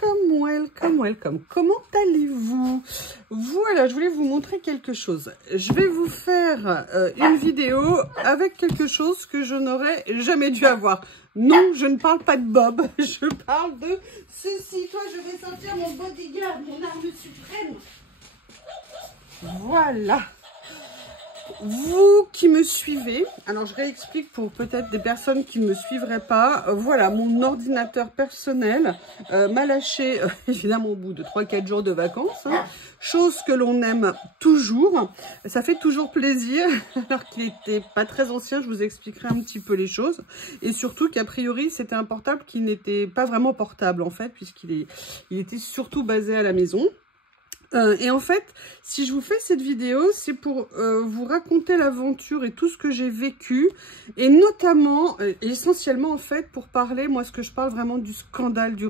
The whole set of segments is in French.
welcome. Comment allez-vous? Voilà, je voulais vous montrer quelque chose. Je vais vous faire une vidéo avec quelque chose que je n'aurais jamais dû avoir. Non, je ne parle pas de Bob, je parle de ceci. Toi, je vais sortir mon bodyguard, mon arme suprême. Voilà. Vous qui me suivez, alors je réexplique pour peut-être des personnes qui ne me suivraient pas. Voilà, mon ordinateur personnel m'a lâché, évidemment au bout de 3-4 jours de vacances. Hein, chose que l'on aime toujours. Ça fait toujours plaisir, alors qu'il n'était pas très ancien, je vous expliquerai un petit peu les choses. Et surtout qu'a priori, c'était un portable qui n'était pas vraiment portable en fait, puisqu'il était surtout basé à la maison. Et en fait, si je vous fais cette vidéo, c'est pour vous raconter l'aventure et tout ce que j'ai vécu, et notamment, essentiellement en fait, pour parler, moi ce que je parle vraiment du scandale du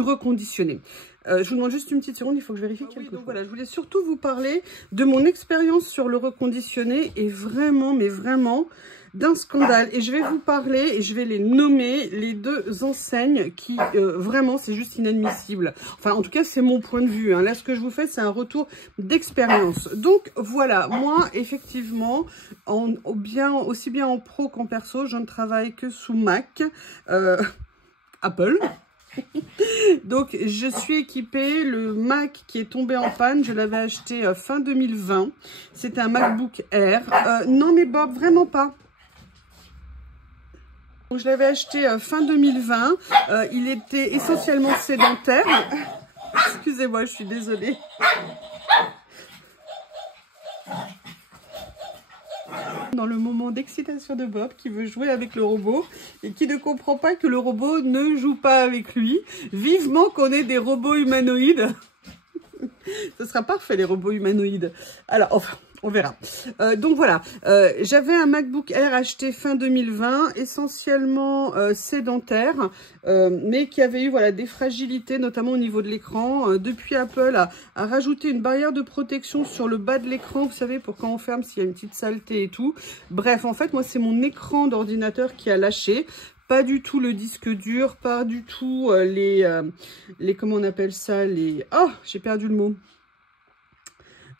reconditionné. Je vous demande juste une petite seconde, il faut que je vérifie quelque chose. Donc voilà, je voulais surtout vous parler de mon expérience sur le reconditionné, et vraiment, mais vraiment, d'un scandale. Et je vais vous parler, et je vais les nommer, les deux enseignes qui, vraiment, c'est juste inadmissible. Enfin, en tout cas, c'est mon point de vue. Hein. Là, ce que je vous fais, c'est un retour d'expérience. Donc, voilà, moi, effectivement, aussi bien en pro qu'en perso, je ne travaille que sous Mac, Apple. Donc, je suis équipée, le Mac qui est tombé en panne, je l'avais acheté fin 2020. C'était un MacBook Air. Non, mais Bob, vraiment pas. Donc, je l'avais acheté fin 2020, il était essentiellement sédentaire. Excusez-moi, je suis désolée. Dans le moment d'excitation de Bob qui veut jouer avec le robot et qui ne comprend pas que le robot ne joue pas avec lui. Vivement qu'on ait des robots humanoïdes. Ce sera parfait les robots humanoïdes. Alors, enfin... on verra. Donc voilà, j'avais un MacBook Air acheté fin 2020, essentiellement sédentaire, mais qui avait eu voilà, des fragilités, notamment au niveau de l'écran. Depuis, Apple a rajouté une barrière de protection sur le bas de l'écran, vous savez, pour quand on ferme, s'il y a une petite saleté et tout. Bref, en fait, moi, c'est mon écran d'ordinateur qui a lâché. Pas du tout le disque dur, pas du tout les comment on appelle ça, oh, j'ai perdu le mot.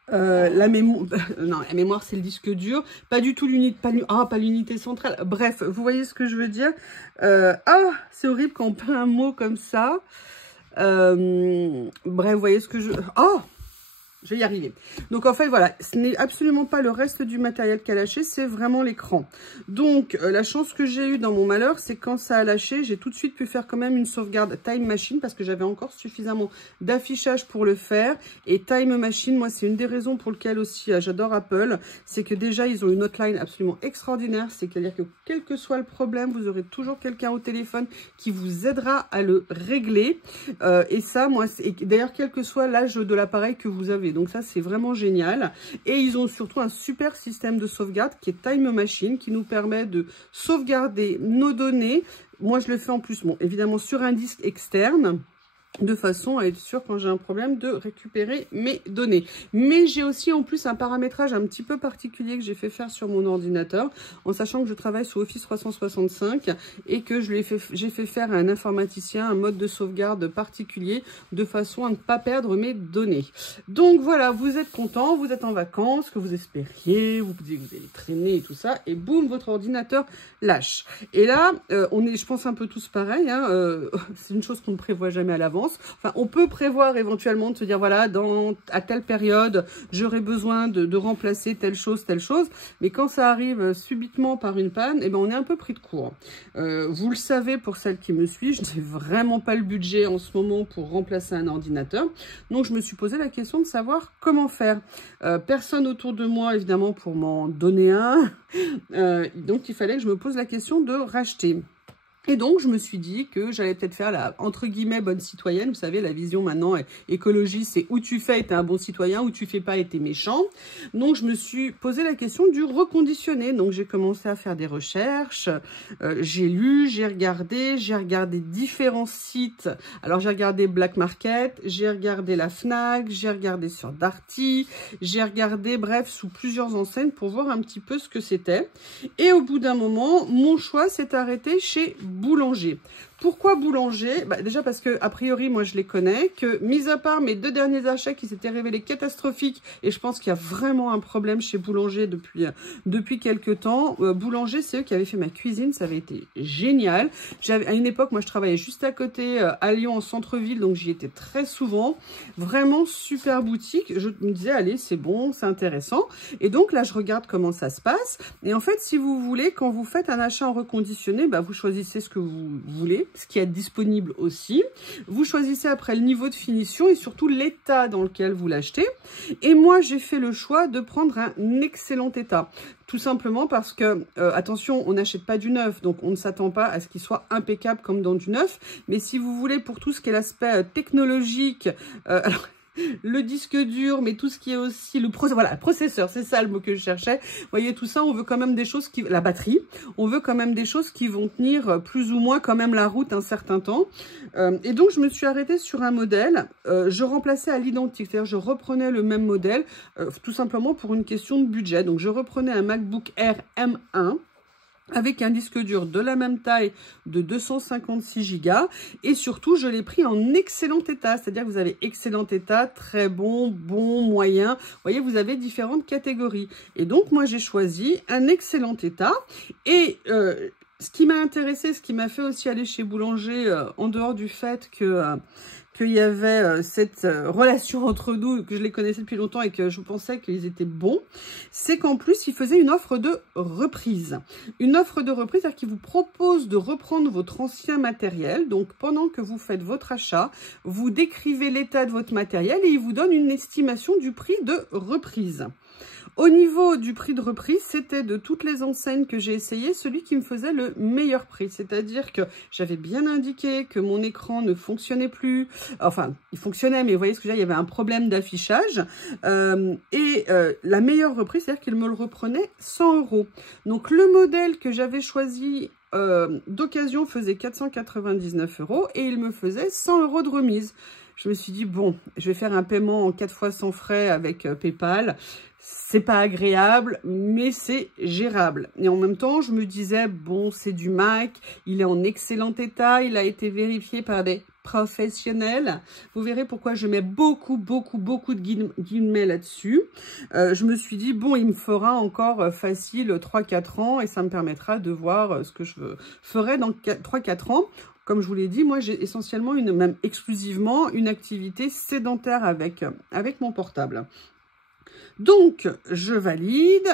La mémoire c'est le disque dur, pas du tout l'unité, pas l'unité centrale, bref, vous voyez ce que je veux dire. C'est horrible quand on peint un mot comme ça. Bref, vous voyez ce que je... je vais y arriver. Donc, en fait, voilà, ce n'est absolument pas le reste du matériel qui a lâché, c'est vraiment l'écran. Donc, la chance que j'ai eue dans mon malheur, c'est quand ça a lâché, j'ai tout de suite pu faire quand même une sauvegarde Time Machine parce que j'avais encore suffisamment d'affichage pour le faire. Et Time Machine, moi, c'est une des raisons pour lesquelles aussi j'adore Apple. C'est que déjà, ils ont une hotline absolument extraordinaire. C'est-à-dire que quel que soit le problème, vous aurez toujours quelqu'un au téléphone qui vous aidera à le régler. Et ça, moi, d'ailleurs, quel que soit l'âge de l'appareil que vous avez. Donc ça, c'est vraiment génial. Et ils ont surtout un super système de sauvegarde qui est Time Machine, qui nous permet de sauvegarder nos données. Moi, je le fais en plus, bon, évidemment, sur un disque externe, de façon à être sûr quand j'ai un problème de récupérer mes données. Mais j'ai aussi en plus un paramétrage un petit peu particulier que j'ai fait faire sur mon ordinateur, en sachant que je travaille sous Office 365 et que j'ai fait faire à un informaticien un mode de sauvegarde particulier de façon à ne pas perdre mes données. Donc voilà, vous êtes content, vous êtes en vacances, que vous espériez, vous dites que vous allez traîner et tout ça, et boum, votre ordinateur lâche. Et là, on est, je pense, un peu tous pareils, hein, c'est une chose qu'on ne prévoit jamais à l'avance. Enfin, on peut prévoir éventuellement de se dire, voilà, à telle période, j'aurai besoin de remplacer telle chose, mais quand ça arrive subitement par une panne, eh ben, on est un peu pris de court. Vous le savez, pour celles qui me suivent, je n'ai vraiment pas le budget en ce moment pour remplacer un ordinateur, donc je me suis posé la question de savoir comment faire. Personne autour de moi, évidemment, pour m'en donner un, donc il fallait que je me pose la question de racheter. Et donc, je me suis dit que j'allais peut-être faire la, entre guillemets, bonne citoyenne. Vous savez, la vision maintenant écologie, c'est où tu fais et t'es un bon citoyen, où tu fais pas et t'es méchant. Donc, je me suis posé la question du reconditionné. Donc, j'ai commencé à faire des recherches. J'ai lu, j'ai regardé différents sites. Alors, j'ai regardé Black Market, j'ai regardé la Fnac, j'ai regardé sur Darty, j'ai regardé, bref, sous plusieurs enseignes pour voir un petit peu ce que c'était. Et au bout d'un moment, mon choix s'est arrêté chez Boulanger. Pourquoi Boulanger? Déjà parce que, a priori, moi, je les connais, que, mis à part mes 2 derniers achats qui s'étaient révélés catastrophiques, et je pense qu'il y a vraiment un problème chez Boulanger depuis quelques temps, Boulanger, c'est eux qui avaient fait ma cuisine, ça avait été génial. À une époque, moi, je travaillais juste à côté, à Lyon, en centre-ville, donc j'y étais très souvent. Vraiment super boutique. Je me disais, allez, c'est bon, c'est intéressant. Et donc, là, je regarde comment ça se passe. Et en fait, si vous voulez, quand vous faites un achat en reconditionné, vous choisissez ce que vous voulez, ce qui est disponible aussi. Vous choisissez après le niveau de finition et surtout l'état dans lequel vous l'achetez. Et moi, j'ai fait le choix de prendre un excellent état. Tout simplement parce que, attention, on n'achète pas du neuf, donc on ne s'attend pas à ce qu'il soit impeccable comme dans du neuf. Mais si vous voulez, pour tout ce qui est l'aspect technologique, alors, le disque dur, mais tout ce qui est aussi le processeur, c'est ça le mot que je cherchais. Vous voyez, tout ça, on veut quand même des choses qui... La batterie, on veut quand même des choses qui vont tenir plus ou moins quand même la route un certain temps. Et donc, je me suis arrêtée sur un modèle. Je remplaçais à l'identique, c'est-à-dire je reprenais le même modèle, tout simplement pour une question de budget. Donc, je reprenais un MacBook Air M1, avec un disque dur de la même taille de 256 Go et surtout je l'ai pris en excellent état, c'est-à-dire que vous avez excellent état, très bon, bon, moyen, vous voyez, vous avez différentes catégories et donc moi j'ai choisi un excellent état et ce qui m'a intéressé, ce qui m'a fait aussi aller chez Boulanger, en dehors du fait que qu'il y avait cette relation entre nous, que je les connaissais depuis longtemps et que je pensais qu'ils étaient bons, c'est qu'en plus, ils faisaient une offre de reprise. Une offre de reprise, c'est-à-dire qu'ils vous proposent de reprendre votre ancien matériel. Donc, pendant que vous faites votre achat, vous décrivez l'état de votre matériel et ils vous donnent une estimation du prix de reprise. Au niveau du prix de reprise, c'était de toutes les enseignes que j'ai essayées, celui qui me faisait le meilleur prix. C'est-à-dire que j'avais bien indiqué que mon écran ne fonctionnait plus. Enfin, il fonctionnait, mais vous voyez ce que je veux dire, il y avait un problème d'affichage. La meilleure reprise, c'est-à-dire qu'il me le reprenait 100 €. Donc, le modèle que j'avais choisi d'occasion faisait 499 € et il me faisait 100 € de remise. Je me suis dit, bon, je vais faire un paiement en 4 fois sans frais avec PayPal. C'est pas agréable, mais c'est gérable. Et en même temps, je me disais, bon, c'est du Mac, il est en excellent état, il a été vérifié par des professionnels. Vous verrez pourquoi je mets beaucoup de guillemets là-dessus. Je me suis dit, bon, il me fera encore facile 3-4 ans et ça me permettra de voir ce que je ferai dans 3-4 ans. Comme je vous l'ai dit, moi, j'ai essentiellement, même exclusivement, une activité sédentaire avec mon portable. Donc, je valide.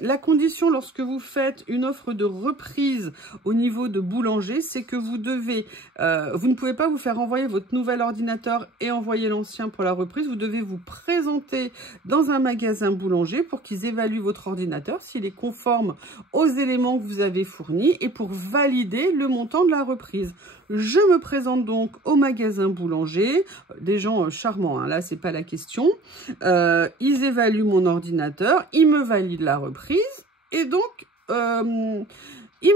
La condition lorsque vous faites une offre de reprise au niveau de Boulanger, c'est que vous ne pouvez pas vous faire envoyer votre nouvel ordinateur et envoyer l'ancien pour la reprise. Vous devez vous présenter dans un magasin Boulanger pour qu'ils évaluent votre ordinateur, s'il est conforme aux éléments que vous avez fournis et pour valider le montant de la reprise. Je me présente donc au magasin Boulanger, des gens charmants, hein, là c'est pas la question. Ils évaluent mon ordinateur, ils me valident la reprise et donc ils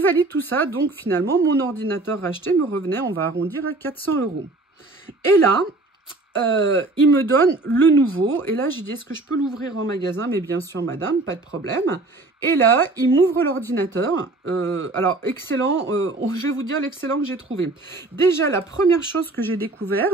valident tout ça. Donc finalement mon ordinateur racheté me revenait, on va arrondir à 400 €. Et là, il me donne le nouveau. Et là, j'ai dit, est-ce que je peux l'ouvrir en magasin? Mais bien sûr, madame, pas de problème. Et là, il m'ouvre l'ordinateur. Alors, excellent. Je vais vous dire l'excellent que j'ai trouvé. Déjà, la première chose que j'ai découvert,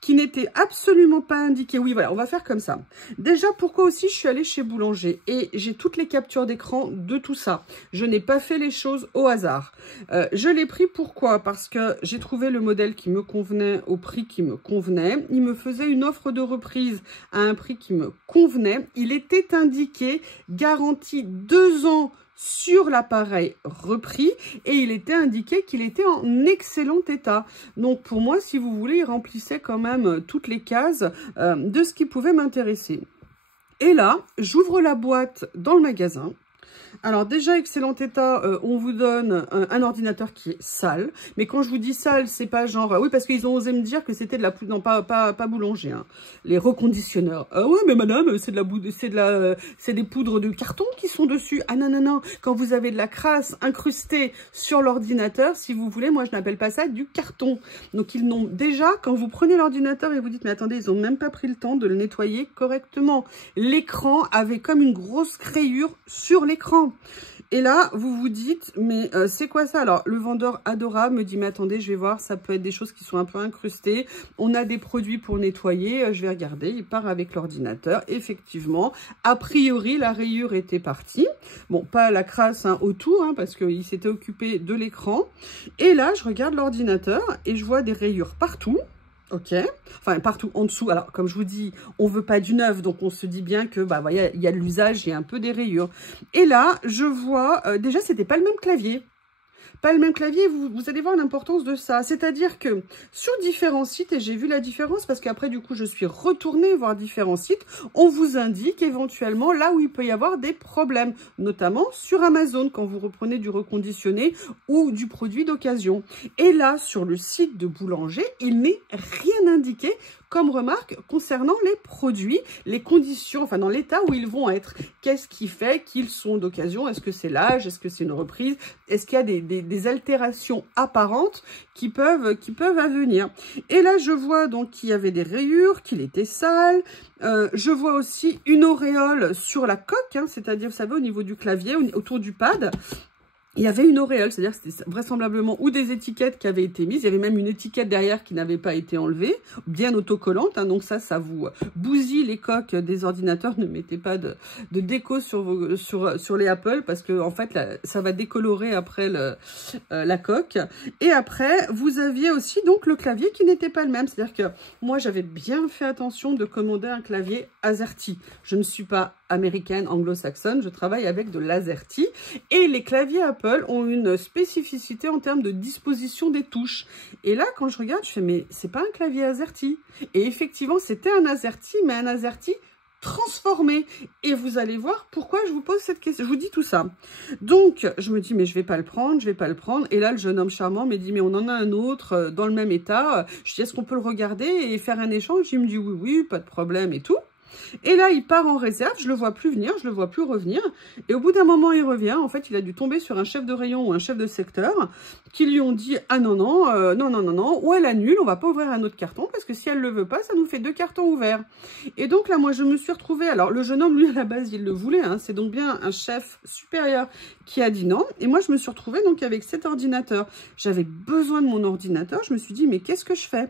qui n'était absolument pas indiquée. Oui, voilà, on va faire comme ça. Déjà, pourquoi aussi je suis allée chez Boulanger? Et j'ai toutes les captures d'écran de tout ça. Je n'ai pas fait les choses au hasard. Je l'ai pris, pourquoi? Parce que j'ai trouvé le modèle qui me convenait au prix qui me convenait. Il me faisait une offre de reprise à un prix qui me convenait. Il était indiqué garantie 2 ans sur l'appareil repris et il était indiqué qu'il était en excellent état. Donc pour moi, si vous voulez, il remplissait quand même toutes les cases de ce qui pouvait m'intéresser. Et là, j'ouvre la boîte dans le magasin. Alors déjà, excellent état, on vous donne un ordinateur qui est sale. Mais quand je vous dis sale, c'est pas genre... oui, parce qu'ils ont osé me dire que c'était de la poudre... Non, pas Boulanger, hein. Les reconditionneurs. Ah ouais, mais madame, c'est des poudres de carton qui sont dessus. Ah non, non, non. Quand vous avez de la crasse incrustée sur l'ordinateur, si vous voulez, moi, je n'appelle pas ça du carton. Donc, ils n'ont déjà... Quand vous prenez l'ordinateur et vous dites, mais attendez, ils n'ont même pas pris le temps de le nettoyer correctement. L'écran avait comme une grosse crayure sur l'écran. Et là, vous vous dites, mais c'est quoi ça? Alors, le vendeur adorable me dit, mais attendez, je vais voir, ça peut être des choses qui sont un peu incrustées. On a des produits pour nettoyer, je vais regarder. Il part avec l'ordinateur. Effectivement, a priori, la rayure était partie. Bon, pas la crasse hein, autour, hein, parce qu'il s'était occupé de l'écran. Et là, je regarde l'ordinateur et je vois des rayures partout. Ok, enfin partout en dessous. Alors comme je vous dis, on veut pas du neuf, donc on se dit bien que bah voyez, il y a de l'usage, il y a un peu des rayures. Et là, je vois déjà c'était pas le même clavier. Pas le même clavier, vous allez voir l'importance de ça. C'est-à-dire que sur différents sites, et j'ai vu la différence parce qu'après du coup je suis retournée voir différents sites, on vous indique éventuellement là où il peut y avoir des problèmes, notamment sur Amazon quand vous reprenez du reconditionné ou du produit d'occasion. Et là, sur le site de Boulanger, il n'est rien indiqué comme remarque concernant les produits, les conditions, enfin dans l'état où ils vont être. Qu'est-ce qui fait qu'ils sont d'occasion? Est-ce que c'est l'âge? Est-ce que c'est une reprise? Est-ce qu'il y a des altérations apparentes qui peuvent advenir? Et là, je vois donc qu'il y avait des rayures, qu'il était sale. Je vois aussi une auréole sur la coque, hein, c'est-à-dire, vous savez, au niveau du clavier, autour du pad. Il y avait une auréole, c'est-à-dire que c'était vraisemblablement ou des étiquettes qui avaient été mises. Il y avait même une étiquette derrière qui n'avait pas été enlevée, bien autocollante. Hein, donc ça vous bousille les coques des ordinateurs. Ne mettez pas de déco sur les Apple parce que en fait, là, ça va décolorer après la coque. Et après, vous aviez aussi donc le clavier qui n'était pas le même. C'est-à-dire que moi, j'avais bien fait attention de commander un clavier AZERTY. Je ne suis pas américaine, anglo-saxonne, je travaille avec de l'AZERTY. Et les claviers Apple ont une spécificité en termes de disposition des touches. Et là, quand je regarde, je fais, mais c'est pas un clavier AZERTY. Et effectivement, c'était un AZERTY, mais un AZERTY transformé. Et vous allez voir pourquoi je vous pose cette question. Je vous dis tout ça. Donc, je me dis, mais je vais pas le prendre, je vais pas le prendre. Et là, le jeune homme charmant me dit, mais on en a un autre dans le même état. Je dis, est-ce qu'on peut le regarder et faire un échange? Il me dit, oui, oui, pas de problème et tout. Et là, il part en réserve, je le vois plus venir, je le vois plus revenir. Et au bout d'un moment, il revient. En fait, il a dû tomber sur un chef de rayon ou un chef de secteur qui lui ont dit « Ah non, non, ou elle annule, on va pas ouvrir un autre carton parce que si elle le veut pas, ça nous fait 2 cartons ouverts. » Et donc là, moi, je me suis retrouvée... Alors, le jeune homme, lui, à la base, il le voulait. Hein, c'est donc bien un chef supérieur qui a dit non. Et moi, je me suis retrouvée donc avec cet ordinateur. J'avais besoin de mon ordinateur. Je me suis dit « Mais qu'est-ce que je fais ?»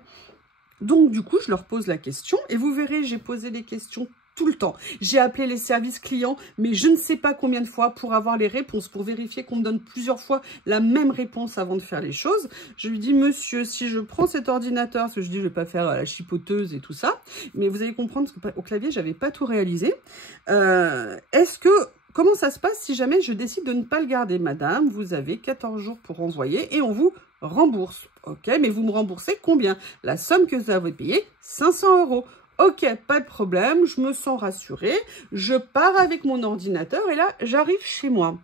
Donc, du coup, je leur pose la question et vous verrez, j'ai posé des questions tout le temps. J'ai appelé les services clients, mais je ne sais pas combien de fois pour avoir les réponses, pour vérifier qu'on me donne plusieurs fois la même réponse avant de faire les choses. Je lui dis, monsieur, si je prends cet ordinateur, parce que je dis, je ne vais pas faire la chipoteuse et tout ça, mais vous allez comprendre, parce qu'au clavier, je n'avais pas tout réalisé. Comment ça se passe si jamais je décide de ne pas le garder? Madame, vous avez 14 jours pour renvoyer et on vous rembourse. Ok, mais vous me remboursez combien? La somme que vous avez payée, 500 €. Ok, pas de problème, je me sens rassurée. Je pars avec mon ordinateur et là, j'arrive chez moi.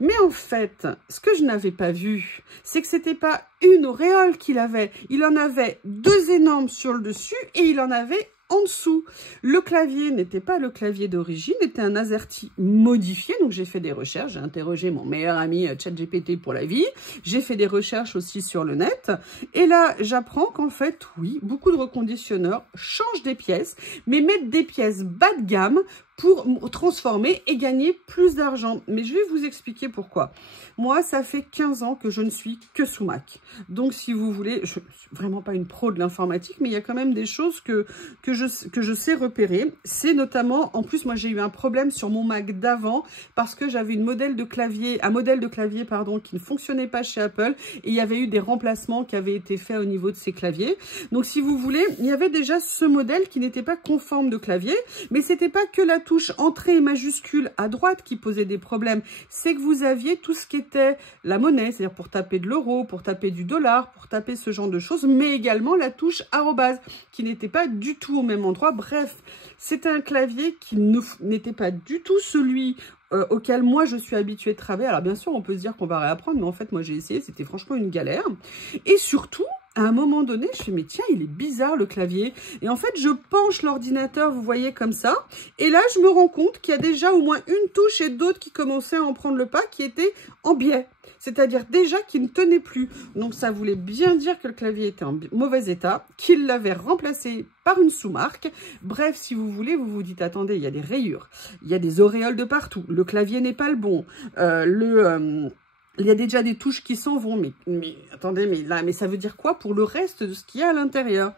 Mais en fait, ce que je n'avais pas vu, c'est que c'était pas une auréole qu'il avait. Il en avait 2 énormes sur le dessus et il en avait en dessous. Le clavier n'était pas le clavier d'origine, était un AZERTY modifié. Donc, j'ai fait des recherches. J'ai interrogé mon meilleur ami ChatGPT pour la vie. J'ai fait des recherches aussi sur le net. Et là, j'apprends qu'en fait, oui, beaucoup de reconditionneurs changent des pièces, mais mettent des pièces bas de gamme pour transformer et gagner plus d'argent. Mais je vais vous expliquer pourquoi. Moi, ça fait 15 ans que je ne suis que sous Mac. Donc, si vous voulez, je ne suis vraiment pas une pro de l'informatique, mais il y a quand même des choses que je sais repérer. C'est notamment, en plus, moi, j'ai eu un problème sur mon Mac d'avant parce que j'avais un modèle de clavier, qui ne fonctionnait pas chez Apple et il y avait eu des remplacements qui avaient été faits au niveau de ces claviers. Donc, si vous voulez, il y avait déjà ce modèle qui n'était pas conforme de clavier, mais c'était pas que la touche entrée majuscule à droite qui posait des problèmes. C'est que vous aviez tout ce qui était la monnaie, c'est-à-dire pour taper de l'euro, pour taper du dollar, pour taper ce genre de choses, mais également la touche arrobase qui n'était pas du tout au même endroit. Bref, c'était un clavier qui n'était pas du tout celui auquel moi je suis habituée de travailler. Alors bien sûr, on peut se dire qu'on va réapprendre, mais en fait, moi j'ai essayé, c'était franchement une galère. Et surtout, à un moment donné, je fais, mais tiens, il est bizarre le clavier. Et en fait, je penche l'ordinateur, vous voyez, comme ça. Et là, je me rends compte qu'il y a déjà au moins une touche et d'autres qui commençaient à en prendre le pas, qui étaient en biais. C'est-à-dire déjà qu'il ne tenait plus. Donc, ça voulait bien dire que le clavier était en mauvais état, qu'il l'avait remplacé par une sous-marque. Bref, si vous voulez, vous vous dites, attendez, il y a des rayures, il y a des auréoles de partout, le clavier n'est pas le bon, il y a déjà des touches qui s'en vont, mais attendez, mais ça veut dire quoi pour le reste de ce qu'il y a à l'intérieur?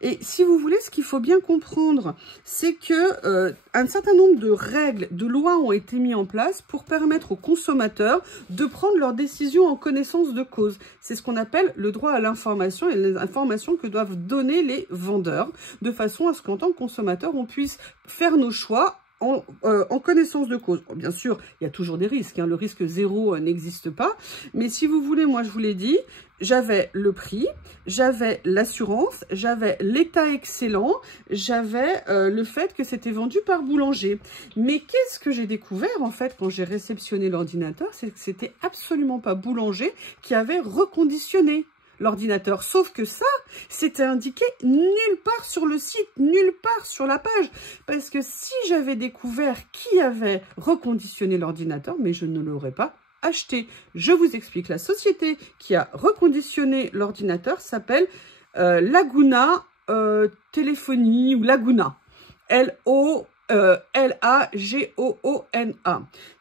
Et si vous voulez, ce qu'il faut bien comprendre, c'est que un certain nombre de règles, de lois ont été mises en place pour permettre aux consommateurs de prendre leurs décisions en connaissance de cause. C'est ce qu'on appelle le droit à l'information et les informations que doivent donner les vendeurs, de façon à ce qu'en tant que consommateur, on puisse faire nos choix en connaissance de cause. Bon, bien sûr, il y a toujours des risques, hein, le risque zéro n'existe pas, mais si vous voulez, moi je vous l'ai dit, j'avais le prix, j'avais l'assurance, j'avais l'état excellent, j'avais le fait que c'était vendu par boulanger. Mais qu'est-ce que j'ai découvert en fait quand j'ai réceptionné l'ordinateur? C'est que c'était absolument pas boulanger qui avait reconditionné l'ordinateur. Sauf que ça, c'était indiqué nulle part sur le site, nulle part sur la page. Parce que si j'avais découvert qui avait reconditionné l'ordinateur, mais je ne l'aurais pas acheté. Je vous explique. La société qui a reconditionné l'ordinateur s'appelle Laguna Téléphonie ou Laguna. L-A-G-O-O-N-A.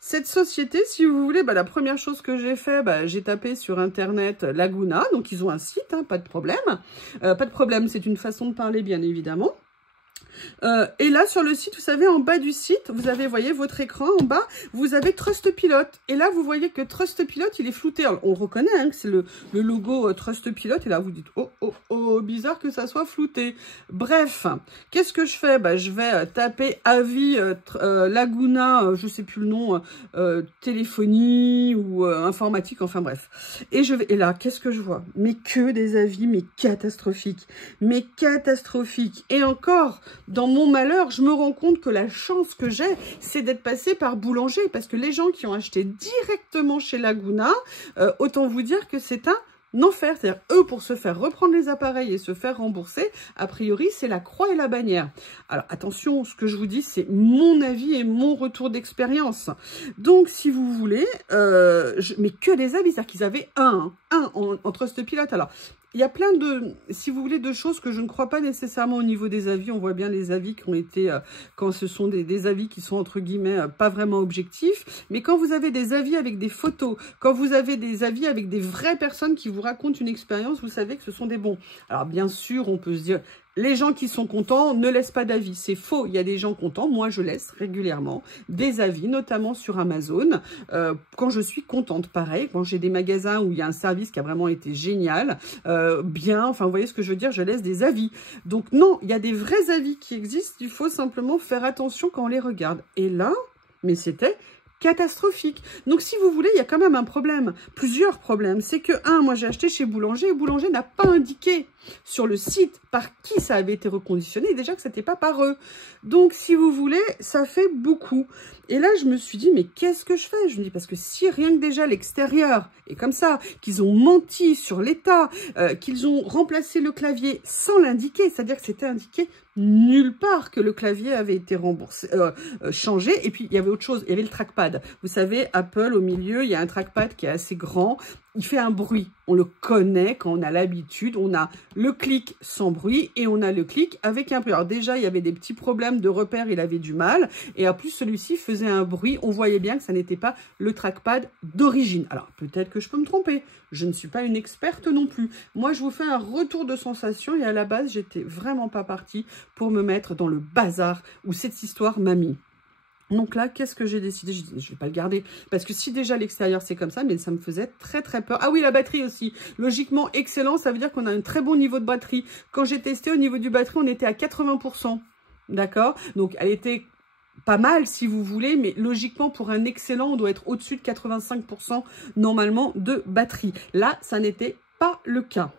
Cette société, si vous voulez, la première chose que j'ai fait, j'ai tapé sur Internet Laguna. Donc, ils ont un site, hein, pas de problème. Pas de problème, c'est une façon de parler, bien évidemment. Et là, sur le site, vous savez, en bas du site, vous avez, voyez, votre écran en bas, vous avez Trustpilot. Et là, vous voyez que Trustpilot, il est flouté. Alors, on reconnaît hein, que c'est le logo Trustpilot. Et là, vous dites, oh, bizarre que ça soit flouté. Bref, qu'est-ce que je fais? Je vais taper avis Laguna, je sais plus le nom, téléphonie ou informatique, enfin bref. Et là, qu'est-ce que je vois? Mais que des avis, mais catastrophiques. Mais catastrophiques. Et encore, dans mon malheur, je me rends compte que la chance que j'ai, c'est d'être passé par boulanger. Parce que les gens qui ont acheté directement chez Laguna, autant vous dire que c'est un enfer. C'est-à-dire, eux, pour se faire reprendre les appareils et se faire rembourser, a priori, c'est la croix et la bannière. Alors, attention, ce que je vous dis, c'est mon avis et mon retour d'expérience. Donc, si vous voulez, mais que des avis, c'est-à-dire qu'ils avaient un en Trustpilot. Alors, il y a plein de, si vous voulez, de choses que je ne crois pas nécessairement au niveau des avis. On voit bien les avis qui ont été, quand ce sont des avis qui sont entre guillemets pas vraiment objectifs. Mais quand vous avez des avis avec des photos, quand vous avez des avis avec des vraies personnes qui vous racontent une expérience, vous savez que ce sont des bons. Alors bien sûr, on peut se dire, les gens qui sont contents ne laissent pas d'avis. C'est faux, il y a des gens contents. Moi, je laisse régulièrement des avis, notamment sur Amazon, quand je suis contente. Pareil, quand j'ai des magasins où il y a un service qui a vraiment été génial, enfin, vous voyez ce que je veux dire, je laisse des avis. Donc non, il y a des vrais avis qui existent, il faut simplement faire attention quand on les regarde. Et là, mais c'était catastrophique. Donc, si vous voulez, il y a quand même un problème, plusieurs problèmes. C'est que, moi, j'ai acheté chez Boulanger et Boulanger n'a pas indiqué sur le site par qui ça avait été reconditionné, et déjà que c'était pas par eux. Donc, si vous voulez, ça fait beaucoup. Et là, je me suis dit, mais qu'est-ce que je fais? Je me dis, parce que si rien que déjà l'extérieur est comme ça, qu'ils ont menti sur l'état, qu'ils ont remplacé le clavier sans l'indiquer, c'est-à-dire que c'était indiqué nulle part que le clavier avait été remboursé, changé. Et puis, il y avait autre chose, il y avait le trackpad. Vous savez, Apple, au milieu, il y a un trackpad qui est assez grand. Il fait un bruit. On le connaît quand on a l'habitude. On a le clic sans bruit et on a le clic avec un bruit. Alors déjà, il y avait des petits problèmes de repère. Il avait du mal. Et en plus, celui-ci faisait un bruit. On voyait bien que ça n'était pas le trackpad d'origine. Alors, peut-être que je peux me tromper. Je ne suis pas une experte non plus. Moi, je vous fais un retour de sensation. Et à la base, j'étais vraiment pas partie pour me mettre dans le bazar où cette histoire m'a mis. Donc là, qu'est-ce que j'ai décidé? Je dis, je vais pas le garder. Parce que si déjà l'extérieur, c'est comme ça, mais ça me faisait très très peur. Ah oui, la batterie aussi. Logiquement, excellent, ça veut dire qu'on a un très bon niveau de batterie. Quand j'ai testé au niveau du batterie, on était à 80%. D'accord? Donc, elle était pas mal, si vous voulez, mais logiquement, pour un excellent, on doit être au-dessus de 85% normalement de batterie. Là, ça n'était pas le cas.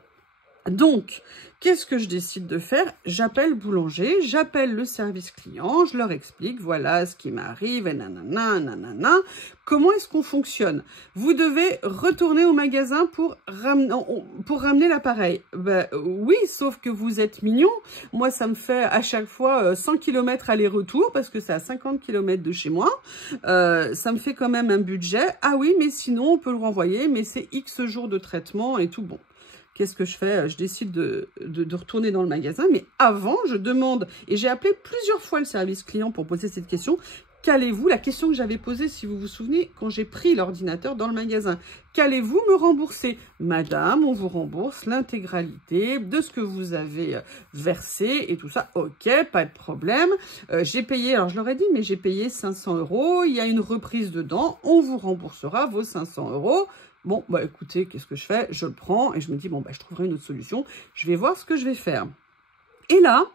Donc, qu'est-ce que je décide de faire? J'appelle Boulanger, j'appelle le service client, je leur explique, voilà ce qui m'arrive, et nanana, nanana. Comment est-ce qu'on fonctionne? Vous devez retourner au magasin pour ramener l'appareil. Ben, oui, sauf que vous êtes mignon. Moi, ça me fait à chaque fois 100 km aller-retour, parce que c'est à 50 km de chez moi. Ça me fait quand même un budget. Ah oui, mais sinon, on peut le renvoyer, mais c'est X jours de traitement et tout bon. Qu'est-ce que je fais? Je décide de retourner dans le magasin, mais avant, je demande, et j'ai appelé plusieurs fois le service client pour poser cette question, qu'allez-vous, la question que j'avais posée, si vous vous souvenez, quand j'ai pris l'ordinateur dans le magasin, qu'allez-vous me rembourser? Madame, on vous rembourse l'intégralité de ce que vous avez versé et tout ça. Ok, pas de problème. J'ai payé, alors je leur ai dit, mais j'ai payé 500 €, il y a une reprise dedans, on vous remboursera vos 500 €. Bon, bah écoutez, qu'est-ce que je fais? Je le prends et je me dis, bon, bah je trouverai une autre solution. Je vais voir ce que je vais faire. Et là,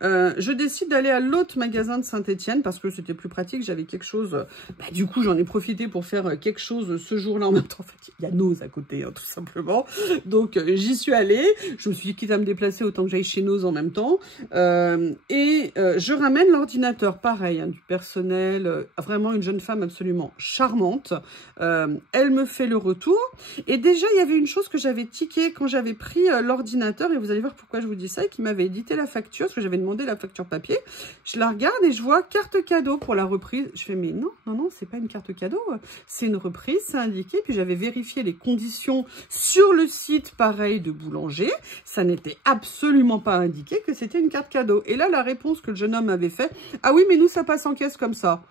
je décide d'aller à l'autre magasin de Saint-Étienne parce que c'était plus pratique. J'avais quelque chose... Bah, du coup, j'en ai profité pour faire quelque chose ce jour-là en même temps. En fait, il y a Noz à côté, hein, tout simplement. Donc, j'y suis allée. Je me suis dit, quitte à me déplacer, autant que j'aille chez Noz en même temps. Je ramène l'ordinateur, pareil, hein, du personnel. Vraiment une jeune femme absolument charmante. Elle me fait le retour. Et déjà, il y avait une chose que j'avais tiqué quand j'avais pris l'ordinateur. Et vous allez voir pourquoi je vous dis ça. Et qui m'avait édité la facture, parce que j'avais demandé la facture papier. Je la regarde et je vois carte cadeau pour la reprise. Je fais, mais non, non, non, c'est pas une carte cadeau. C'est une reprise, c'est indiqué. Puis j'avais vérifié les conditions sur le site, pareil, de Boulanger. Ça n'était absolument pas indiqué que c'était une carte cadeau. Et là, la réponse que le jeune homme avait fait, ah oui, mais nous, ça passe en caisse comme ça.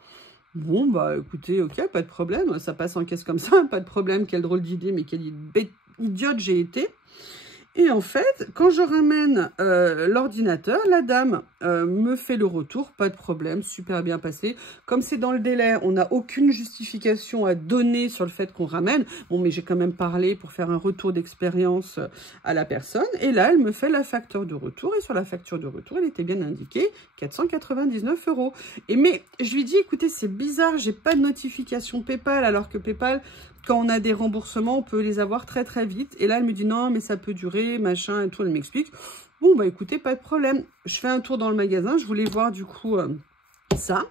Bon, bah écoutez, ok, pas de problème, ça passe en caisse comme ça, pas de problème, quelle drôle d'idée, mais quelle idiote j'ai été. Et en fait, quand je ramène l'ordinateur, la dame me fait le retour, pas de problème, super bien passé. Comme c'est dans le délai, on n'a aucune justification à donner sur le fait qu'on ramène. Bon, mais j'ai quand même parlé pour faire un retour d'expérience à la personne. Et là, elle me fait la facture de retour. Et sur la facture de retour, elle était bien indiquée 499 €. Et mais je lui dis, écoutez, c'est bizarre, j'ai pas de notification PayPal, alors que PayPal... Quand on a des remboursements, on peut les avoir très très vite. Et là, elle me dit non, mais ça peut durer, machin et tout. Elle m'explique. Bon, bah écoutez, pas de problème. Je fais un tour dans le magasin. Je voulais voir du coup ça.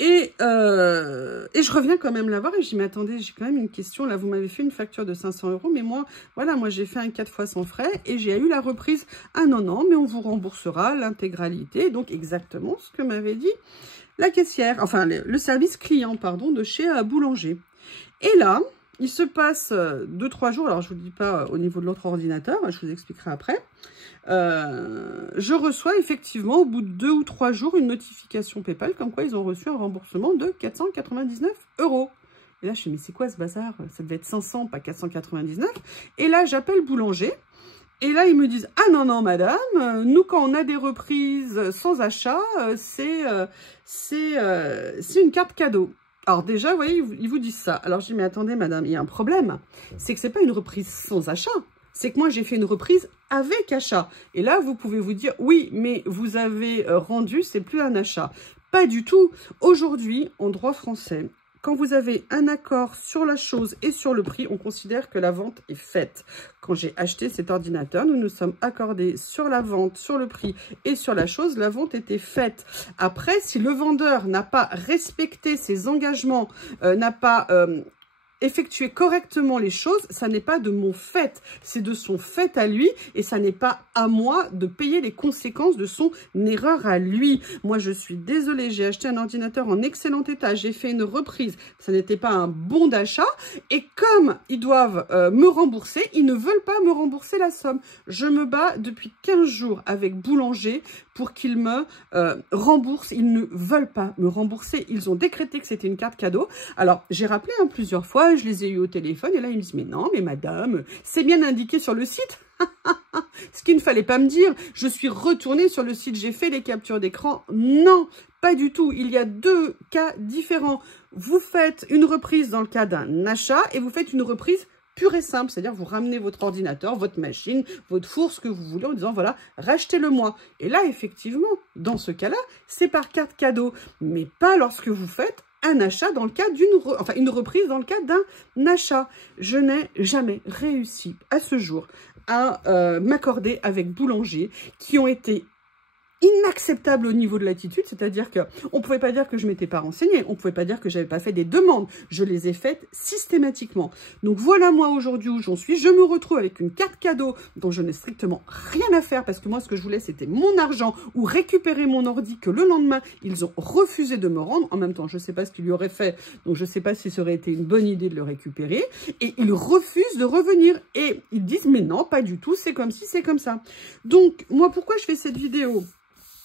Et je reviens quand même la voir. Et je dis, mais attendez, j'ai quand même une question. Là, vous m'avez fait une facture de 500 €. Mais moi, voilà, moi j'ai fait un 4 fois sans frais. Et j'ai eu la reprise. Ah non, non, mais on vous remboursera l'intégralité. Donc exactement ce que m'avait dit la caissière. Enfin, le service client, pardon, de chez Boulanger. Et là, il se passe 2-3 jours, alors je ne vous dis pas au niveau de l'autre ordinateur, je vous expliquerai après. Je reçois effectivement au bout de 2 ou 3 jours une notification PayPal comme quoi ils ont reçu un remboursement de 499 €. Et là, je me dis, mais c'est quoi ce bazar? Ça devait être 500, pas 499. Et là, j'appelle Boulanger. Et là, ils me disent, ah non, non, madame, nous, quand on a des reprises sans achat, c'est une carte cadeau. Alors déjà, vous voyez, ils vous disent ça. Alors je dis, mais attendez, madame, il y a un problème. C'est que c'est pas une reprise sans achat. C'est que moi, j'ai fait une reprise avec achat. Et là, vous pouvez vous dire, oui, mais vous avez rendu, c'est plus un achat. Pas du tout. Aujourd'hui, en droit français, quand vous avez un accord sur la chose et sur le prix, on considère que la vente est faite. Quand j'ai acheté cet ordinateur, nous nous sommes accordés sur la vente, sur le prix et sur la chose. La vente était faite. Après, si le vendeur n'a pas respecté ses engagements, n'a pas... effectuer correctement les choses, ça n'est pas de mon fait, c'est de son fait à lui et ça n'est pas à moi de payer les conséquences de son erreur à lui. Moi, je suis désolée, j'ai acheté un ordinateur en excellent état, j'ai fait une reprise, ça n'était pas un bon d'achat et comme ils doivent me rembourser, ils ne veulent pas me rembourser la somme. Je me bats depuis 15 jours avec Boulanger pour qu'ils me remboursent. Ils ne veulent pas me rembourser. Ils ont décrété que c'était une carte cadeau. Alors, j'ai rappelé plusieurs fois, je les ai eu au téléphone et là, ils me disent, mais non, mais madame, c'est bien indiqué sur le site. Ce qu'il ne fallait pas me dire. Je suis retournée sur le site, j'ai fait les captures d'écran. Non, pas du tout. Il y a 2 cas différents. Vous faites une reprise dans le cas d'un achat et vous faites une reprise pure et simple, c'est-à-dire vous ramenez votre ordinateur, votre machine, votre four, ce que vous voulez, en disant voilà, rachetez-le-moi. Et là, effectivement, dans ce cas-là, c'est par carte cadeau, mais pas lorsque vous faites un achat dans le cas une reprise dans le cas d'un achat. Je n'ai jamais réussi à ce jour à m'accorder avec boulangers qui ont été inacceptable au niveau de l'attitude, c'est-à-dire qu'on ne pouvait pas dire que je ne m'étais pas renseignée, on ne pouvait pas dire que je n'avais pas fait des demandes, je les ai faites systématiquement. Donc voilà moi aujourd'hui où j'en suis, je me retrouve avec une carte cadeau dont je n'ai strictement rien à faire parce que moi ce que je voulais c'était mon argent ou récupérer mon ordi que le lendemain ils ont refusé de me rendre. En même temps je ne sais pas ce qu'ils lui auraient fait, donc je ne sais pas si ça aurait été une bonne idée de le récupérer et ils refusent de revenir et ils disent mais non pas du tout, c'est comme si c'est comme ça. Donc moi pourquoi je fais cette vidéo ?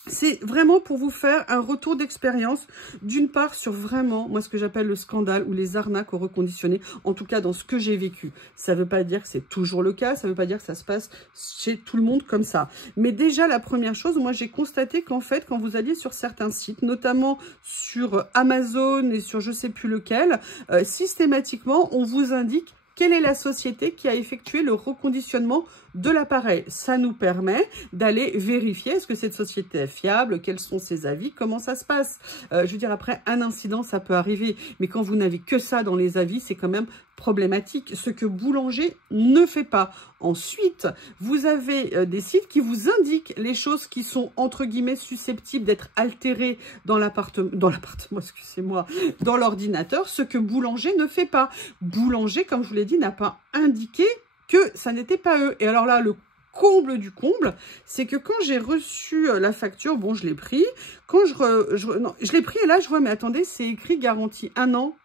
C'est vraiment pour vous faire un retour d'expérience, d'une part sur vraiment, moi ce que j'appelle le scandale ou les arnaques au reconditionné, en tout cas dans ce que j'ai vécu. Ça ne veut pas dire que c'est toujours le cas, ça ne veut pas dire que ça se passe chez tout le monde comme ça. Mais déjà la première chose, moi j'ai constaté qu'en fait quand vous alliez sur certains sites, notamment sur Amazon et sur je ne sais plus lequel, systématiquement on vous indique quelle est la société qui a effectué le reconditionnement de l'appareil. Ça nous permet d'aller vérifier est-ce que cette société est fiable, quels sont ses avis, comment ça se passe. Je veux dire, après, un incident, ça peut arriver. Mais quand vous n'avez que ça dans les avis, c'est quand même problématique. Ce que Boulanger ne fait pas. Ensuite, vous avez des sites qui vous indiquent les choses qui sont, entre guillemets, susceptibles d'être altérées dans l'appartement, excusez-moi, dans l'ordinateur, ce que Boulanger ne fait pas. Boulanger, comme je vous l'ai dit, n'a pas indiqué que ça n'était pas eux. Et alors là, le comble du comble, c'est que quand j'ai reçu la facture, bon, je l'ai pris, quand je l'ai pris et là, je vois, mais attendez, c'est écrit garantie 1 an.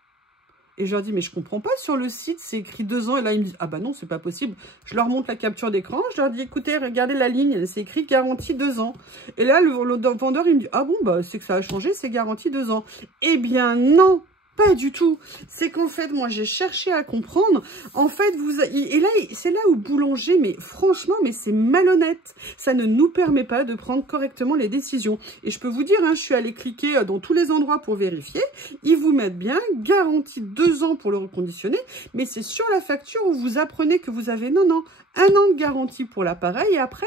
Et je leur dis, mais je comprends pas, sur le site, c'est écrit 2 ans. Et là, ils me disent, ah bah non, c'est pas possible. Je leur montre la capture d'écran. Je leur dis, écoutez, regardez la ligne, c'est écrit garantie 2 ans. Et là, le vendeur, il me dit, ah bon, bah c'est que ça a changé, c'est garantie 2 ans. Eh bien, non! Pas du tout. C'est qu'en fait, moi, j'ai cherché à comprendre. En fait, et là, c'est là où Boulanger, mais franchement, mais c'est malhonnête. Ça ne nous permet pas de prendre correctement les décisions. Et je peux vous dire, hein, je suis allée cliquer dans tous les endroits pour vérifier. Ils vous mettent bien garantie 2 ans pour le reconditionner. Mais c'est sur la facture où vous apprenez que vous avez, non, 1 an de garantie pour l'appareil. Et après,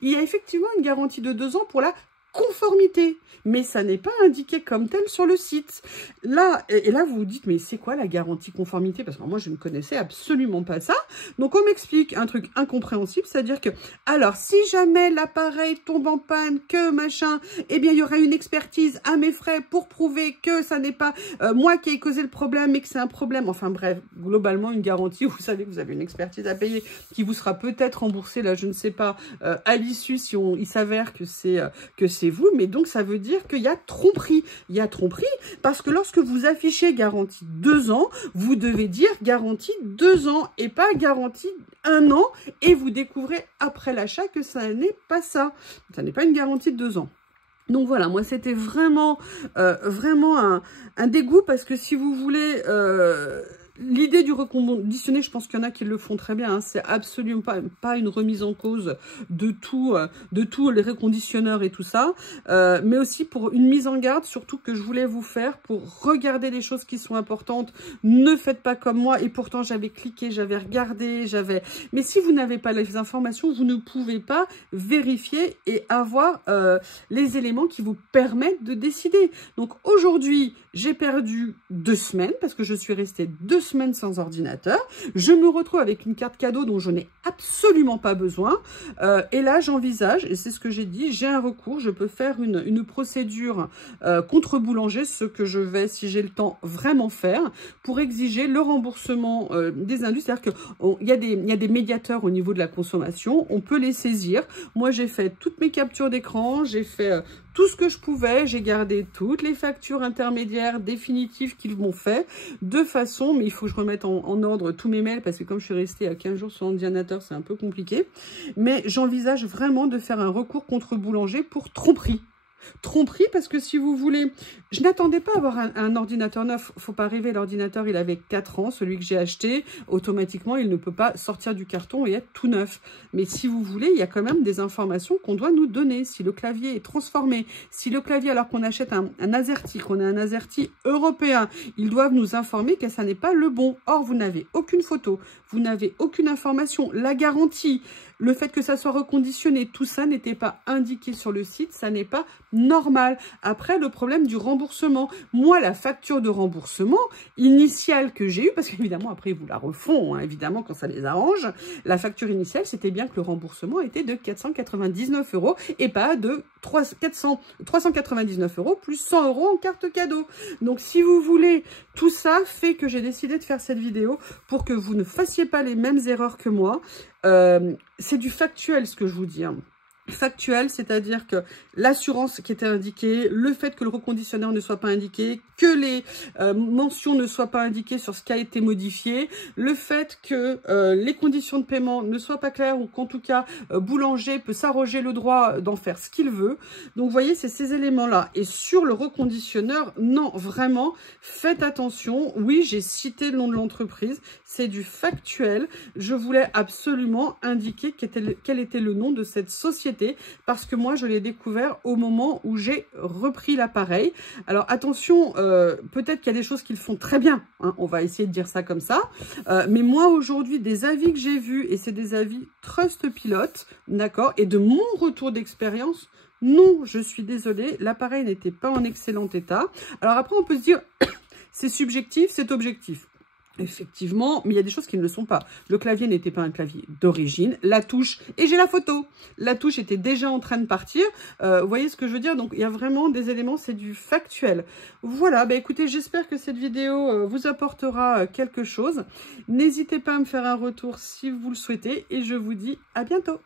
il y a effectivement une garantie de 2 ans pour la conformité, mais ça n'est pas indiqué comme tel sur le site. Là, et là, vous vous dites, mais c'est quoi la garantie conformité? Parce que moi, je ne connaissais absolument pas ça. Donc, on m'explique un truc incompréhensible, c'est-à-dire que, alors, si jamais l'appareil tombe en panne, que machin, eh bien, il y aura une expertise à mes frais pour prouver que ça n'est pas moi qui ai causé le problème, mais que c'est un problème. Enfin, bref, globalement, une garantie, vous savez que vous avez une expertise à payer qui vous sera peut-être remboursée, là, je ne sais pas, à l'issue, si il s'avère que c'est vous, mais donc ça veut dire qu'il y a tromperie. Il y a tromperie parce que lorsque vous affichez garantie 2 ans, vous devez dire garantie 2 ans et pas garantie 1 an et vous découvrez après l'achat que ça n'est pas ça. Ça n'est pas une garantie de 2 ans. Donc voilà, moi c'était vraiment, vraiment un dégoût parce que si vous voulez... l'idée du reconditionné, je pense qu'il y en a qui le font très bien. Hein. C'est absolument pas une remise en cause de tous les reconditionneurs et tout ça. Mais aussi pour une mise en garde, surtout que je voulais vous faire pour regarder les choses qui sont importantes. Ne faites pas comme moi. Et pourtant, j'avais cliqué, j'avais regardé, Mais si vous n'avez pas les informations, vous ne pouvez pas vérifier et avoir les éléments qui vous permettent de décider. Donc aujourd'hui, j'ai perdu 2 semaines parce que je suis restée 2 semaines sans ordinateur. Je me retrouve avec une carte cadeau dont je n'ai absolument pas besoin. Et là, j'envisage, et c'est ce que j'ai dit, j'ai un recours. Je peux faire une procédure contre Boulanger, ce que je vais, si j'ai le temps, vraiment faire pour exiger le remboursement des indus. C'est-à-dire qu'il y a des médiateurs au niveau de la consommation. On peut les saisir. Moi, j'ai fait toutes mes captures d'écran. J'ai fait... tout ce que je pouvais, j'ai gardé toutes les factures intermédiaires définitives qu'ils m'ont fait, de façon, mais il faut que je remette en ordre tous mes mails, parce que comme je suis restée à 15 jours sur ordinateur, c'est un peu compliqué. Mais j'envisage vraiment de faire un recours contre Boulanger pour tromperie. Tromperie parce que si vous voulez, je n'attendais pas à avoir un ordinateur neuf, faut pas rêver, l'ordinateur il avait 4 ans, celui que j'ai acheté, automatiquement il ne peut pas sortir du carton et être tout neuf. Mais si vous voulez, il y a quand même des informations qu'on doit nous donner, si le clavier est transformé, si le clavier, alors qu'on achète un AZERTY, qu'on a un AZERTY européen, ils doivent nous informer que ça n'est pas le bon. Or, vous n'avez aucune photo, vous n'avez aucune information, la garantie, Le fait que ça soit reconditionné, tout ça n'était pas indiqué sur le site, ça n'est pas normal. Après, le problème du remboursement. Moi, la facture de remboursement initiale que j'ai eue, parce qu'évidemment, après, ils vous la refont, hein, évidemment, quand ça les arrange, la facture initiale, c'était bien que le remboursement était de 499 € et pas de 399 € plus 100 € en carte cadeau. Donc, si vous voulez, tout ça fait que j'ai décidé de faire cette vidéo pour que vous ne fassiez pas les mêmes erreurs que moi. C'est du factuel ce que je vous dis, hein. Factuel, c'est-à-dire que l'assurance qui était indiquée, le fait que le reconditionneur ne soit pas indiqué, que les mentions ne soient pas indiquées sur ce qui a été modifié, le fait que les conditions de paiement ne soient pas claires ou qu'en tout cas Boulanger peut s'arroger le droit d'en faire ce qu'il veut. Donc vous voyez, c'est ces éléments-là. Et sur le reconditionneur, non, vraiment, faites attention. Oui, j'ai cité le nom de l'entreprise, c'est du factuel. Je voulais absolument indiquer quel était le nom de cette société, parce que moi je l'ai découvert au moment où j'ai repris l'appareil. Alors attention, peut-être qu'il y a des choses qu'ils font très bien, hein, on va essayer de dire ça comme ça, mais moi aujourd'hui des avis que j'ai vus, et c'est des avis Trustpilot, d'accord, et de mon retour d'expérience, non, je suis désolée, l'appareil n'était pas en excellent état. Alors après on peut se dire c'est subjectif, c'est objectif. Effectivement, mais il y a des choses qui ne le sont pas. Le clavier n'était pas un clavier d'origine. La touche, et j'ai la photo, la touche était déjà en train de partir. Vous voyez ce que je veux dire? Donc, il y a vraiment des éléments, c'est du factuel. Voilà, bah écoutez, j'espère que cette vidéo vous apportera quelque chose. N'hésitez pas à me faire un retour si vous le souhaitez. Et je vous dis à bientôt.